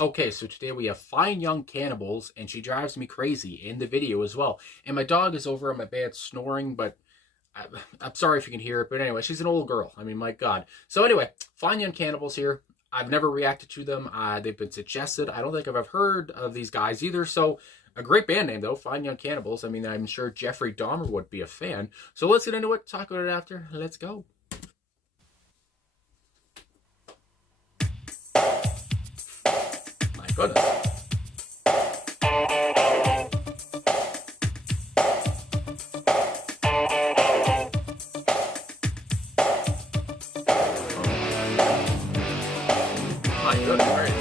Okay, so today we have Fine Young Cannibals, and she drives me crazy in the video as well. And my dog is over on my bed snoring, but I, I'm sorry if you can hear it. But anyway, she's an old girl. I mean, my God. So anyway, Fine Young Cannibals here. I've never reacted to them. They've been suggested. I don't think I've ever heard of these guys either. So a great band name, though, Fine Young Cannibals. I mean, I'm sure Jeffrey Dahmer would be a fan. So let's get into it, talk about it after. Let's go. My goodness. My goodness, right.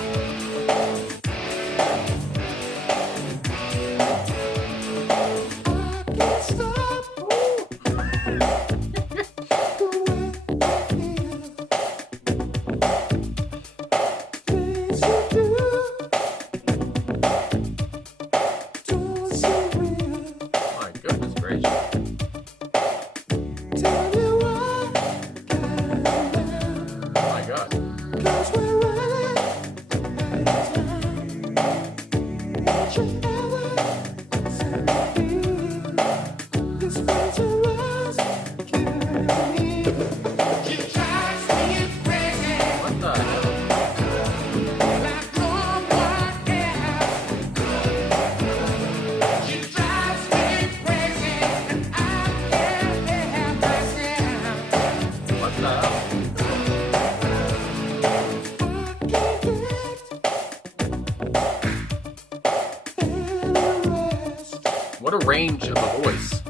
My goodness gracious. My God. What the hell? What the hell? What a range of a voice.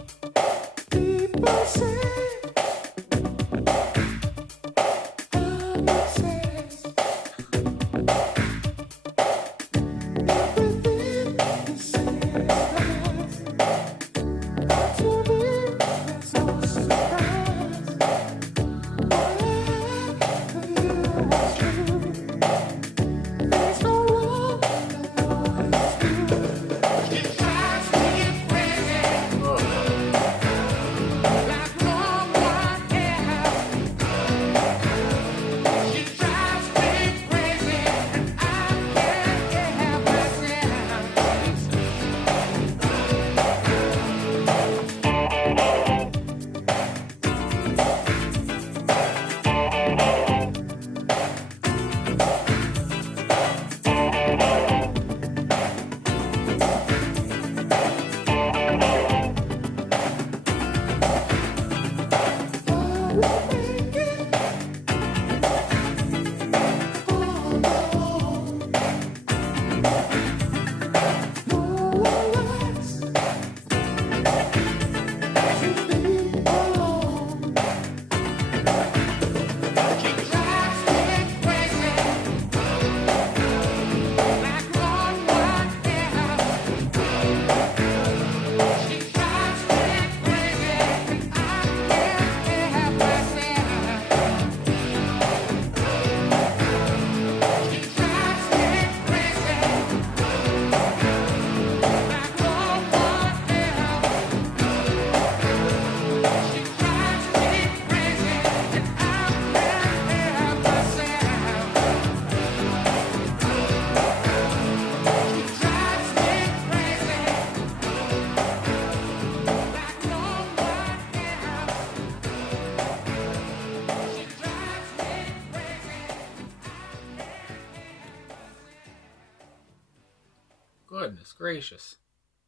Goodness gracious.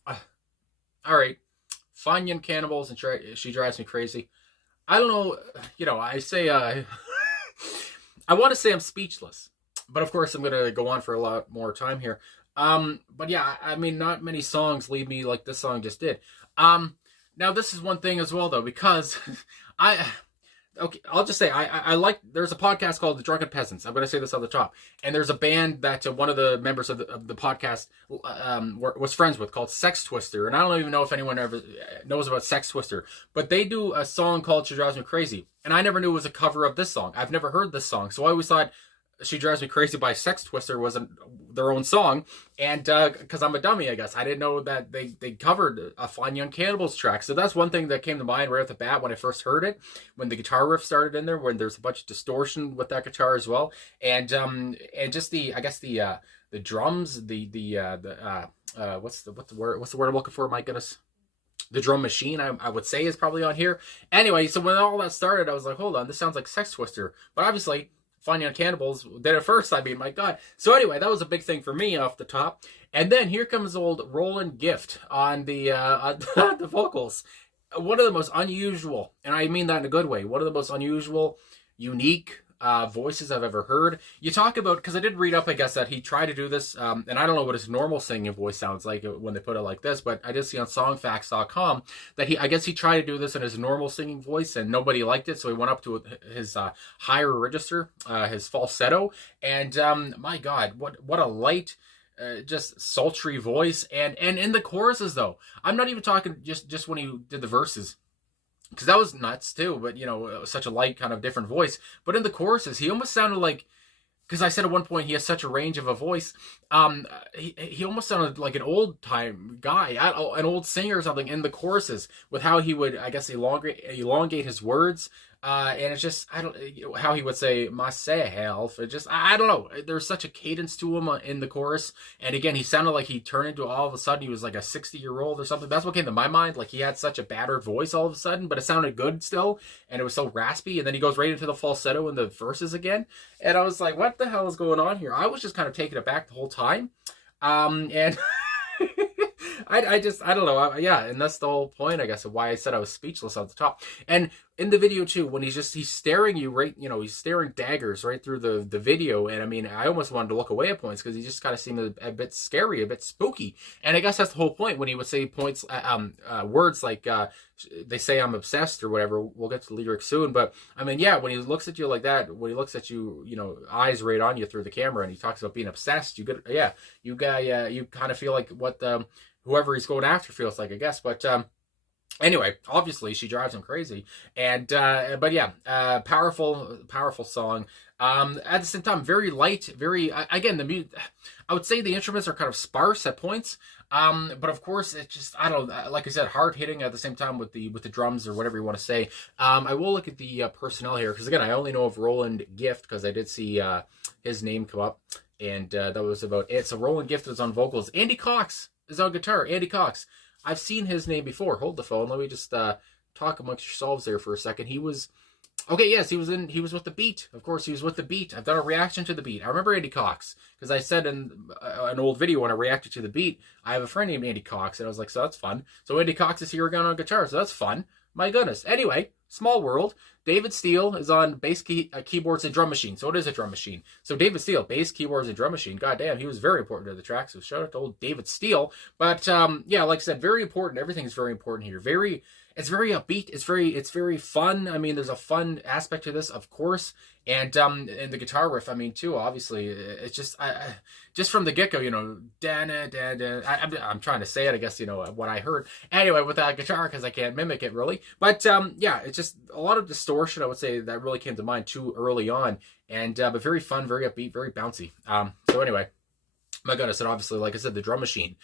All right. Fine Young Cannibals, and she drives me crazy. I don't know. I say, I want to say I'm speechless. But of course, I'm going to go on for a lot more time here. But yeah, I mean, not many songs leave me like this song just did. Now, this is one thing as well, though, because okay, I'll just say I like. There's a podcast called The Drunken Peasants. I'm going to say this on the top, and there's a band that one of the members of the podcast was friends with called Sex Twister, and I don't even know if anyone ever knows about Sex Twister, but they do a song called "She Drives Me Crazy," and I never knew it was a cover of this song. I've never heard this song, so I always thought She Drives Me Crazy by Sex Twister was their own song, and because I'm a dummy, I guess I didn't know that they covered a Fine Young Cannibals track. So that's one thing that came to mind right off the bat when I first heard it, when the guitar riff started in there, when there's a bunch of distortion with that guitar as well, and just the drums, what's the word I'm looking for? My goodness. The drum machine, I would say, is probably on here. Anyway, so when all that started, I was like, hold on, this sounds like Sex Twister. But obviously, Fine Young Cannibals did it first. I mean, my God. So anyway, that was a big thing for me off the top. And then here comes old Roland Gift on the on the vocals. One of the most unusual, and I mean that in a good way, one of the most unusual, unique voices I've ever heard. You talk about, because I did read up, I guess, that he tried to do this, and I don't know what his normal singing voice sounds like when they put it like this, but I did see on songfacts.com that I guess he tried to do this in his normal singing voice, and nobody liked it, so he went up to his higher register, his falsetto, and my God, what a light, just sultry voice, and in the choruses though, I'm not even talking just when he did the verses, because that was nuts too, but such a light kind of different voice. But in the choruses, he almost sounded like, because I said at one point he has such a range of a voice, he almost sounded like an old time guy, an old singer or something in the choruses, with how he would, I guess, elongate his words. And it's just, I don't, how he would say myself. It just, I don't know. There's such a cadence to him in the chorus. And again, he sounded like he turned into, all of a sudden, he was like a 60-year-old or something. That's what came to my mind. Like he had such a battered voice all of a sudden, but it sounded good still. And it was so raspy. And then he goes right into the falsetto in the verses again. And I was like, what the hell is going on here? I was just kind of taken aback the whole time. And I don't know. Yeah, and that's the whole point, I guess, of why I said I was speechless at the top. And in the video too, when he's staring you right, he's staring daggers right through the video. And I mean, I almost wanted to look away at points because he just kind of seemed a bit scary, a bit spooky. And I guess that's the whole point when he would say words like, they say I'm obsessed or whatever. We'll get to the lyrics soon. But I mean, yeah, when he looks at you like that, when he looks at you, eyes right on you through the camera, and he talks about being obsessed, you kind of feel like what whoever he's going after feels like, I guess. But anyway, obviously she drives him crazy, and but yeah, powerful song. At the same time, very light, very again, I would say the instruments are kind of sparse at points, but of course it's just, I don't know, like I said, hard hitting at the same time with the drums or whatever you want to say. I will look at the personnel here, because again, I only know of Roland Gift because I did see his name come up, and that was about it. So Roland Gift is on vocals. Andy Cox is on guitar. Andy Cox. I've seen his name before. Hold the phone. Let me just talk amongst yourselves there for a second. He was, okay, yes, he was with the Beat. Of course, he was with the Beat. I've done a reaction to the Beat. I remember Andy Cox, because I said in an old video when I reacted to the Beat, I have a friend named Andy Cox, and I was like, so that's fun. So Andy Cox is here again on guitar, so that's fun. My goodness. Anyway, small world. David Steele is on bass, keyboards, and drum machine. So it is a drum machine. So David Steele, bass, keyboards, and drum machine. God damn, he was very important to the track. So shout out to old David Steele. But yeah, like I said, very important. Everything is very important here. It's very upbeat. It's very fun. I mean, there's a fun aspect to this, of course. And the guitar riff, I mean, too, obviously, it's just, just from the get-go, I'm trying to say it, I guess, what I heard. Anyway, with that guitar, because I can't mimic it, really. But, yeah, it's just a lot of distortion, I would say, that really came to mind too early on. And, but very fun, very upbeat, very bouncy. So anyway, my goodness, and obviously, like I said, the drum machine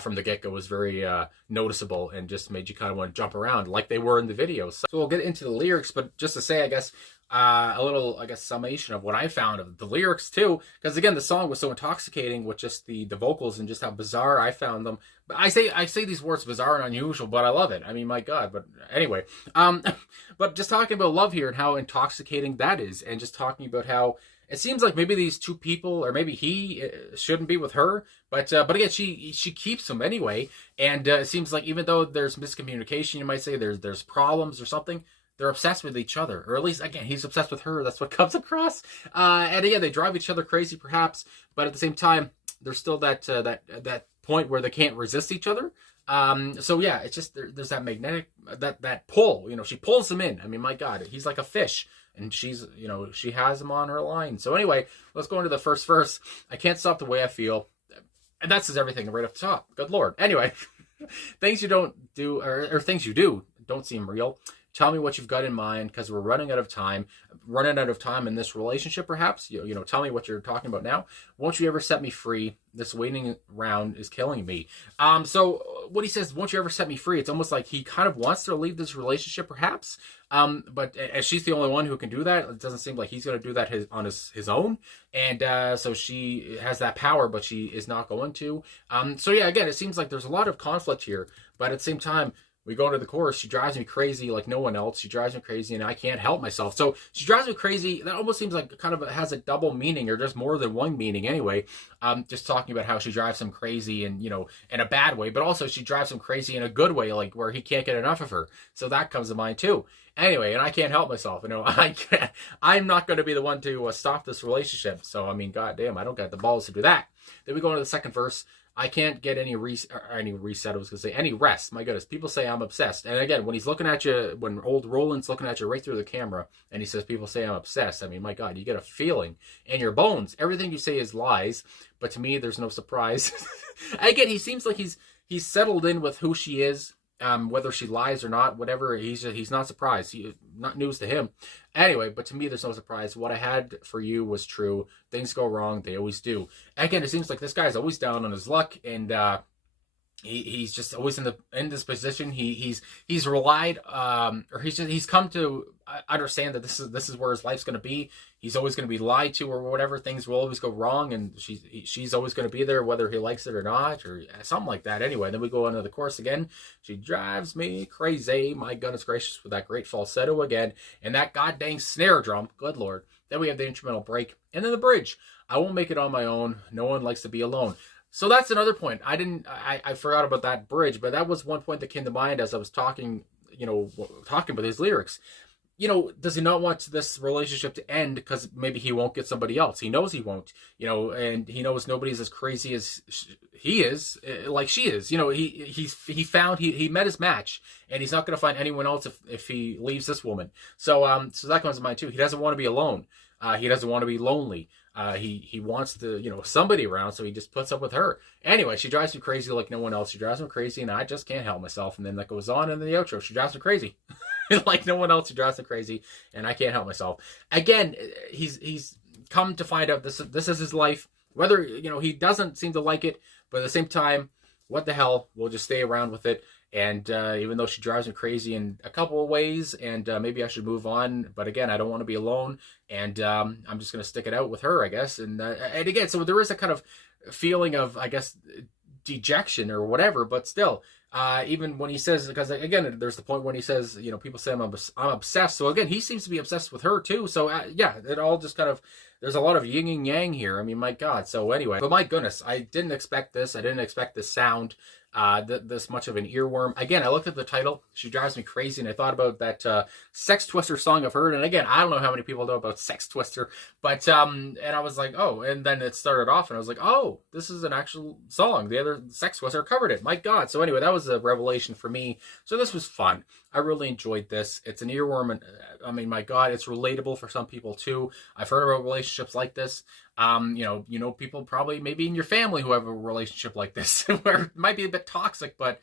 from the get-go was very noticeable and just made you kind of want to jump around like they were in the video. So we'll get into the lyrics, but just to say, I guess, a little, I guess, summation of what I found of the lyrics too, because again, the song was so intoxicating with just the vocals and just how bizarre I found them. But I say these words, bizarre and unusual, but I love it. I mean, my God. But anyway, but just talking about love here and how intoxicating that is, and just talking about how it seems like maybe these two people, or maybe he shouldn't be with her, but again, she keeps him anyway, and it seems like even though there's miscommunication, you might say there's problems or something, they're obsessed with each other, or at least, again, he's obsessed with her. That's what comes across. And again, they drive each other crazy, perhaps, but at the same time, there's still that point where they can't resist each other. So yeah, it's just there's that magnetic that pull. She pulls him in. I mean, my God, he's like a fish, and she's she has him on her line. So anyway, let's go into the first verse. I can't stop the way I feel, and that says everything right up the top. Good Lord. Anyway, things you don't do, or things you do don't seem real. Tell me what you've got in mind, because we're running out of time. Running out of time in this relationship, perhaps. Tell me what you're talking about now. Won't you ever set me free? This waiting around is killing me. So what he says, won't you ever set me free? It's almost like he kind of wants to leave this relationship, perhaps. But as she's the only one who can do that, it doesn't seem like he's going to do that on his own. And so she has that power, but she is not going to. So yeah, again, it seems like there's a lot of conflict here, but at the same time, we go into the chorus. She drives me crazy like no one else. She drives me crazy, and I can't help myself. So she drives me crazy. That almost seems like kind of has a double meaning, or just more than one meaning anyway. Just talking about how she drives him crazy, and in a bad way, but also she drives him crazy in a good way, like where he can't get enough of her. So that comes to mind too. Anyway, and I can't help myself. I'm not going to be the one to stop this relationship. So I mean, goddamn, I don't got the balls to do that. Then we go into the second verse. I can't get any reset. I was going to say any rest. My goodness, people say I'm obsessed. And again, when he's looking at you, when old Roland's looking at you right through the camera, and he says, people say I'm obsessed. I mean, my God, you get a feeling in your bones. Everything you say is lies. But to me, there's no surprise. Again, he seems like he's settled in with who she is. Whether she lies or not, whatever, he's not surprised. Not news to him. Anyway, but to me, there's no surprise. What I had for you was true. Things go wrong. They always do. Again, it seems like this guy's always down on his luck, and he's just always in this position. He's relied, or he's come to understand that this is where his life's going to be. He's always going to be lied to, or whatever. Things will always go wrong, and she's always going to be there, whether he likes it or not, or something like that. Anyway, then we go into the chorus again. She drives me crazy. My goodness gracious, with that great falsetto again, and that goddamn snare drum. Good Lord. Then we have the instrumental break, and then the bridge. I won't make it on my own. No one likes to be alone. So that's another point. I forgot about that bridge, but that was one point that came to mind as I was talking about his lyrics. Does he not want this relationship to end because maybe he won't get somebody else? He knows he won't, and he knows nobody's as crazy as he is, like she is. He met his match, and he's not going to find anyone else if he leaves this woman. So that comes to mind too. He doesn't want to be alone. He doesn't want to be lonely. He wants to, somebody around, so he just puts up with her. Anyway, she drives me crazy like no one else. She drives me crazy, and I just can't help myself. And then that goes on in the outro. She drives me crazy. Like no one else, she drives me crazy, and I can't help myself. Again, he's come to find out this is his life. Whether, he doesn't seem to like it, but at the same time, what the hell, we'll just stay around with it. And even though she drives me crazy in a couple of ways, and maybe I should move on, but again, I don't want to be alone, and I'm just going to stick it out with her, I guess. And again, so there is a kind of feeling of, I guess, dejection or whatever, but still, even when he says, because again, there's the point when he says, people say I'm obsessed. So again, he seems to be obsessed with her too. So yeah, it all just kind of, there's a lot of yin and yang here. I mean, my God. So anyway, but my goodness, I didn't expect this. I didn't expect this sound. This much of an earworm. Again, I looked at the title, She Drives Me Crazy, and I thought about that Sex Twister song I've heard. And again, I don't know how many people know about Sex Twister, but and I was like, oh, and then it started off, and I was like, oh, this is an actual song. The other Sex Twister covered it. My God. So anyway, that was a revelation for me. So this was fun. I really enjoyed this. It's an earworm, and I mean, my God, it's relatable for some people too. I've heard about relationships like this. People probably maybe in your family who have a relationship like this where it might be a bit toxic, but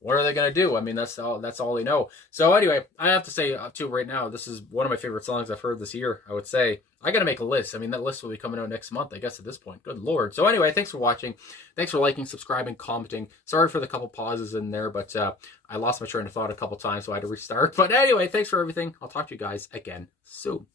what are they going to do? I mean, that's all they know. So anyway, I have to say too right now, this is one of my favorite songs I've heard this year. I would say I got to make a list. I mean, that list will be coming out next month, I guess, at this point. Good Lord. So anyway, thanks for watching. Thanks for liking, subscribing, commenting. Sorry for the couple pauses in there, but I lost my train of thought a couple times, so I had to restart. But anyway, thanks for everything. I'll talk to you guys again soon.